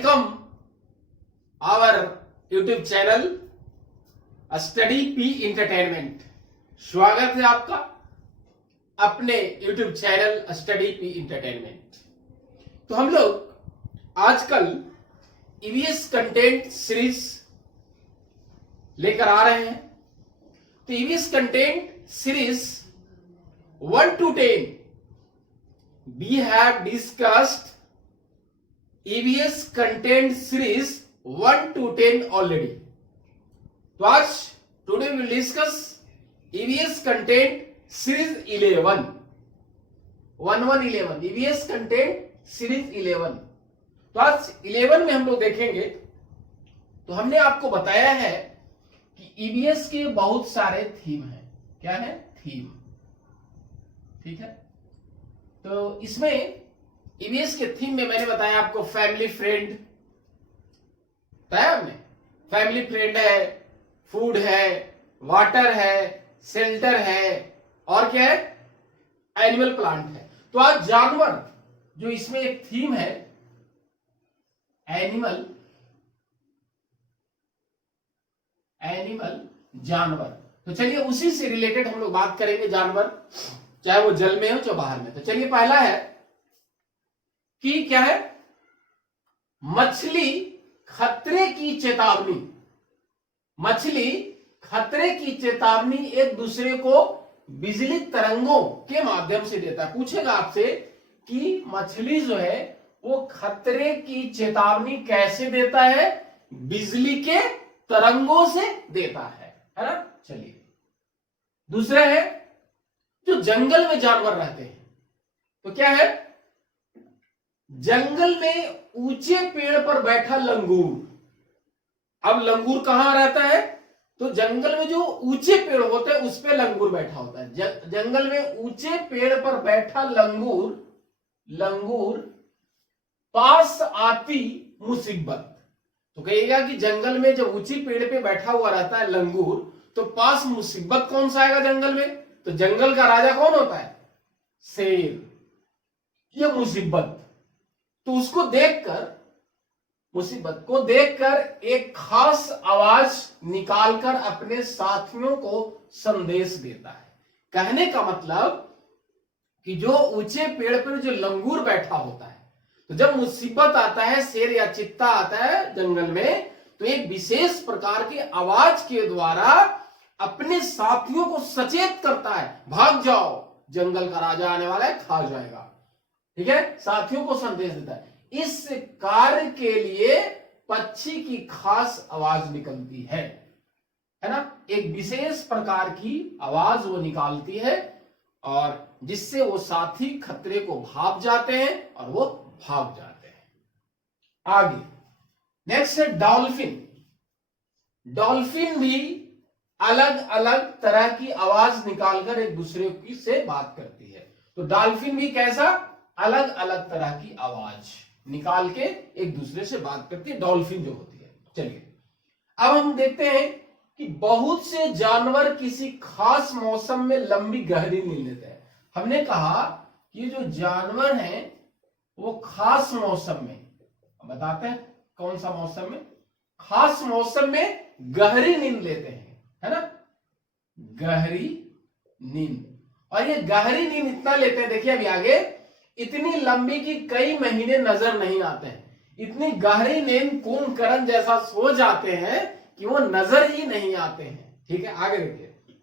Welcome our YouTube channel study P entertainment. स्वागत है आपका अपने YouTube channel study P entertainment. तो हम लोग आजकल ईवीएस कंटेंट सीरीज लेकर आ रहे हैं। तो EVS content series 1 to 10 we have discussed EVS content series 1 to 10 already. तो आज today we will discuss EVS content series 11 11 EVS content series 11। तो आज 11 में हम लोग देखेंगे। तो हमने आपको बताया है कि EVS के बहुत सारे थीम हैं। क्या है? थीम। ठीक है। तो इसमें ईवीएस के थीम में मैंने बताया आपको फैमिली फ्रेंड, बताया हमने। फैमिली फ्रेंड है, फूड है, वाटर है, शेल्टर है और क्या है? एनिमल प्लांट है। तो आज जानवर जो इसमें एक थीम है एनिमल जानवर। तो चलिए उसी से रिलेटेड हम लोग बात करेंगे। जानवर चाहे वो जल में हो चाहे बाहर में। तो चलिए पहला है कि क्या है? मछली खतरे की चेतावनी। मछली खतरे की चेतावनी एक दूसरे को बिजली तरंगों के माध्यम से देता है। पूछेगा आपसे कि मछली जो है वो खतरे की चेतावनी कैसे देता है? बिजली के तरंगों से देता है ना। चलिए दूसरा है जो जंगल में जानवर रहते हैं। तो क्या है? जंगल में ऊंचे पेड़ पर बैठा लंगूर। अब लंगूर कहां रहता है? तो जंगल में जो ऊंचे पेड़ होते हैं उस पे लंगूर बैठा होता है। जंगल में ऊंचे पेड़ पर बैठा लंगूर पास आती मुसीबत। तो कहिएगा कि जंगल में जब ऊंची पेड़ पे बैठा हुआ रहता है लंगूर तो पास मुसीबत कौन सा आएगा जंगल में? तो जंगल का राजा कौन होता है? शेर। ये मुसीबत। तो उसको देखकर, मुसीबत को देखकर एक खास आवाज निकालकर अपने साथियों को संदेश देता है। कहने का मतलब कि जो ऊंचे पेड़ पर जो लंगूर बैठा होता है, तो जब मुसीबत आता है, शेर या चित्ता आता है जंगल में, तो एक विशेष प्रकार की आवाज के द्वारा अपने साथियों को सचेत करता है, भाग जाओ, जंगल का राजा आने वाला है, खा जाएगा। ठीक है। साथियों को संदेश देता है। इस कार्य के लिए पक्षी की खास आवाज निकलती है ना। एक विशेष प्रकार की आवाज वो निकालती है और जिससे वो साथी खतरे को भाप जाते हैं और वो भाग जाते हैं। आगे नेक्स्ट है डॉल्फिन। डॉल्फिन भी अलग अलग तरह की आवाज निकालकर एक दूसरे की से बात करती है। तो डॉल्फिन भी कैसा? अलग अलग तरह की आवाज निकाल के एक दूसरे से बात करती है, डॉल्फिन जो होती है। चलिए अब हम देखते हैं कि बहुत से जानवर किसी खास मौसम में लंबी गहरी नींद लेते हैं। हमने कहा कि जो जानवर हैं वो खास मौसम में, बताते हैं कौन सा मौसम में? खास मौसम में गहरी नींद लेते हैं, है ना। गहरी नींद। और ये गहरी नींद इतना लेते हैं, देखिए अभी आगे, इतनी लंबी कि कई महीने नजर नहीं आते हैं। इतनी गहरी नींद कुंभकर्ण जैसा सो जाते हैं कि वो नजर ही नहीं आते हैं। ठीक है। आगे देखिए,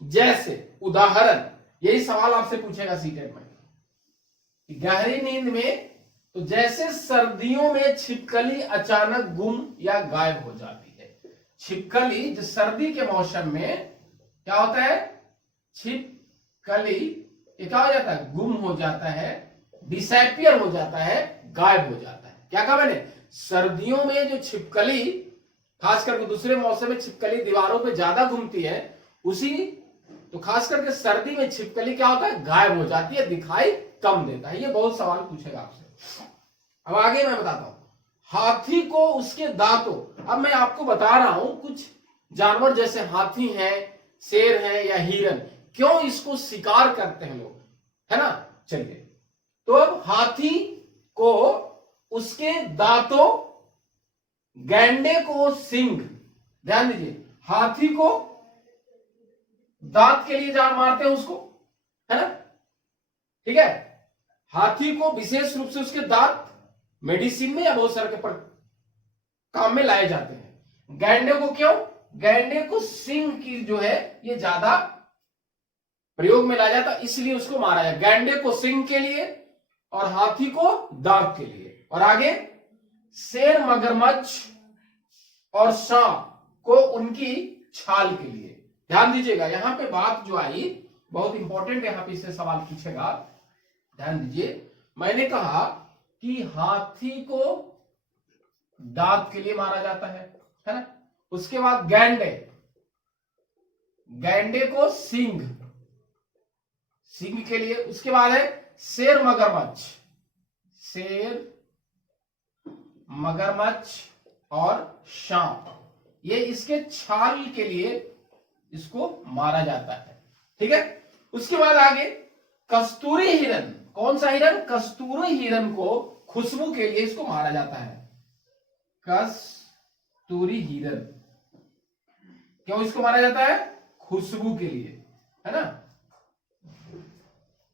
जैसे उदाहरण, यही सवाल आपसे पूछेगा सीटेट में। गहरी नींद में तो जैसे सर्दियों में छिपकली अचानक गुम या गायब हो जाती है। छिपकली जो सर्दी के मौसम में क्या होता है? छिपकली क्या हो जाता है? गुम हो जाता है, डिसअपियर हो जाता है, गायब हो जाता है। क्या कहा मैंने? सर्दियों में जो छिपकली, खास करके दूसरे मौसम में छिपकली दीवारों पे ज्यादा घूमती है, उसी तो खास करके सर्दी में छिपकली क्या होता है? गायब हो जाती है, दिखाई कम देता है। ये बहुत सवाल पूछेगा आपसे। अब आगे मैं बताता हूं। हाथी को उसके दांतों, अब मैं आपको बता रहा हूं कुछ जानवर जैसे हाथी है, शेर है या हिरन, क्यों इसको शिकार करते हैं लोग, है ना। चलिए तो अब हाथी को उसके दांतों गैंडे को सींग, ध्यान दीजिए, हाथी को दांत के लिए जहां मारते हैं उसको, है ना, ठीक है, हाथी को विशेष रूप से उसके दांत मेडिसिन में या बहुत सारे के काम में लाए जाते हैं। गैंडे को क्यों, गैंडे को सींग की जो है ये ज्यादा प्रयोग में लाया जाता, इसलिए उसको मारा जाए। गैंडे को सींग के लिए और हाथी को दांत के लिए। और आगे, शेर मगरमच्छ और सांप को उनकी छाल के लिए। ध्यान दीजिएगा, यहां पे बात जो आई बहुत इंपॉर्टेंट, यहां पे इससे सवाल पूछेगा, ध्यान दीजिए। मैंने कहा कि हाथी को दांत के लिए मारा जाता है ना, उसके बाद गैंडे, गैंडे को सींग, सींग के लिए, उसके बाद है शेर मगरमच्छ, शेर मगरमच्छ और सांप, ये इसके छाल के लिए इसको मारा जाता है, ठीक है। उसके बाद आगे कस्तूरी हिरन, कौन सा हिरन, कस्तूरी हिरन को खुशबू के लिए इसको मारा जाता है। कस्तूरी हिरन क्यों इसको मारा जाता है, खुशबू के लिए, है ना,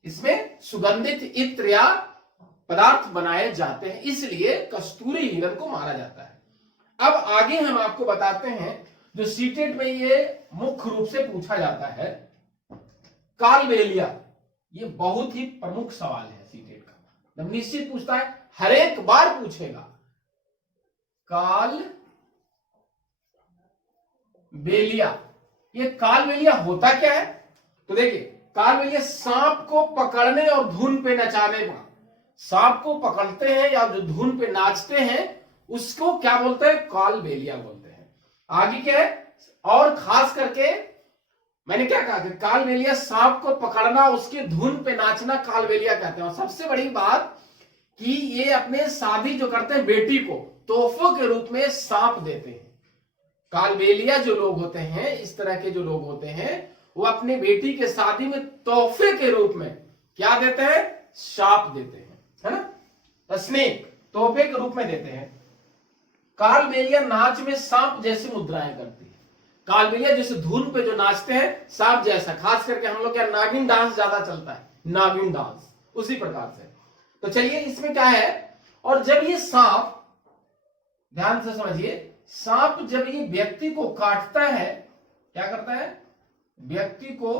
इसमें सुगंधित इत्र या पदार्थ बनाए जाते हैं, इसलिए कस्तूरी हिरन को मारा जाता है। अब आगे हम आपको बताते हैं जो सीटेट में ये मुख्य रूप से पूछा जाता है, कालबेलिया, ये बहुत ही प्रमुख सवाल है सीटेट का, जब निश्चित पूछता है, हर एक बार पूछेगा। कालबेलिया, ये कालबेलिया होता क्या है, तो देखिए, कालबेलिया सांप को पकड़ने और धुन पे नचाने का, सांप को पकड़ते हैं या जो धुन पे नाचते हैं उसको क्या बोलते हैं, कालबेलिया बोलते हैं। आगे क्या है, और खास करके मैंने क्या कहा कि कालबेलिया सांप को पकड़ना, उसके धुन पे नाचना कालबेलिया कहते हैं। और सबसे बड़ी बात कि ये अपने शादी जो करते हैं बेटी को तोहफों के रूप में सांप देते हैं। कालबेलिया जो लोग होते हैं, इस तरह के जो लोग होते हैं, वो अपनी बेटी के शादी में तोहफे के रूप में क्या देते हैं, सांप देते हैं, है ना, स्नेक तोहफे के रूप में देते हैं। कालबेलिया नाच में सांप जैसी मुद्राएं करती है। कालबेलिया जैसे धुन पे जो नाचते हैं सांप जैसा, खास करके हम लोग क्या नागिन डांस ज्यादा चलता है, नागिन डांस, उसी प्रकार से। तो चलिए इसमें क्या है, और जब ये सांप, ध्यान से समझिए, सांप जब ये व्यक्ति को काटता है, क्या करता है, व्यक्ति को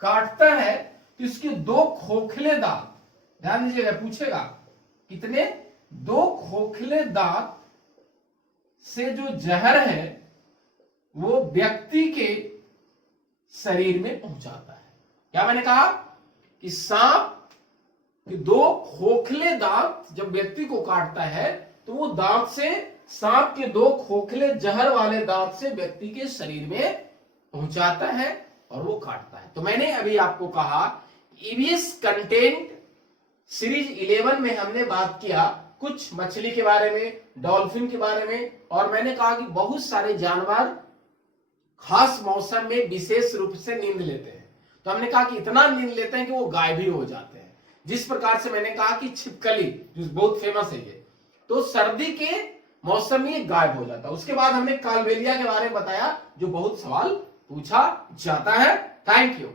काटता है, तो इसके दो खोखले दांत, ध्यान दीजिएगा, पूछेगा कितने, दो खोखले दांत से जो जहर है वो व्यक्ति के शरीर में पहुंचाता है। क्या मैंने कहा कि सांप के दो खोखले दांत जब व्यक्ति को काटता है तो वो दांत से, सांप के दो खोखले जहर वाले दांत से व्यक्ति के शरीर में पहुंचाता है और वो काटता है। तो मैंने अभी आपको कहा ईवीएस कंटेंट सीरीज 11 में हमने बात किया कुछ मछली के बारे में, डॉल्फिन के बारे में, और मैंने कहा कि बहुत सारे जानवर खास मौसम में विशेष रूप से नींद लेते हैं। तो हमने कहा कि इतना नींद लेते हैं कि वो गायब ही हो जाते हैं। जिस प्रकार से मैंने कहा कि छिपकली जो बहुत फेमस है ये, तो सर्दी के मौसम में गायब हो जाता है। उसके बाद हमने कालबेलिया के बारे में बताया जो बहुत सवाल पूछा जाता है। Thank you.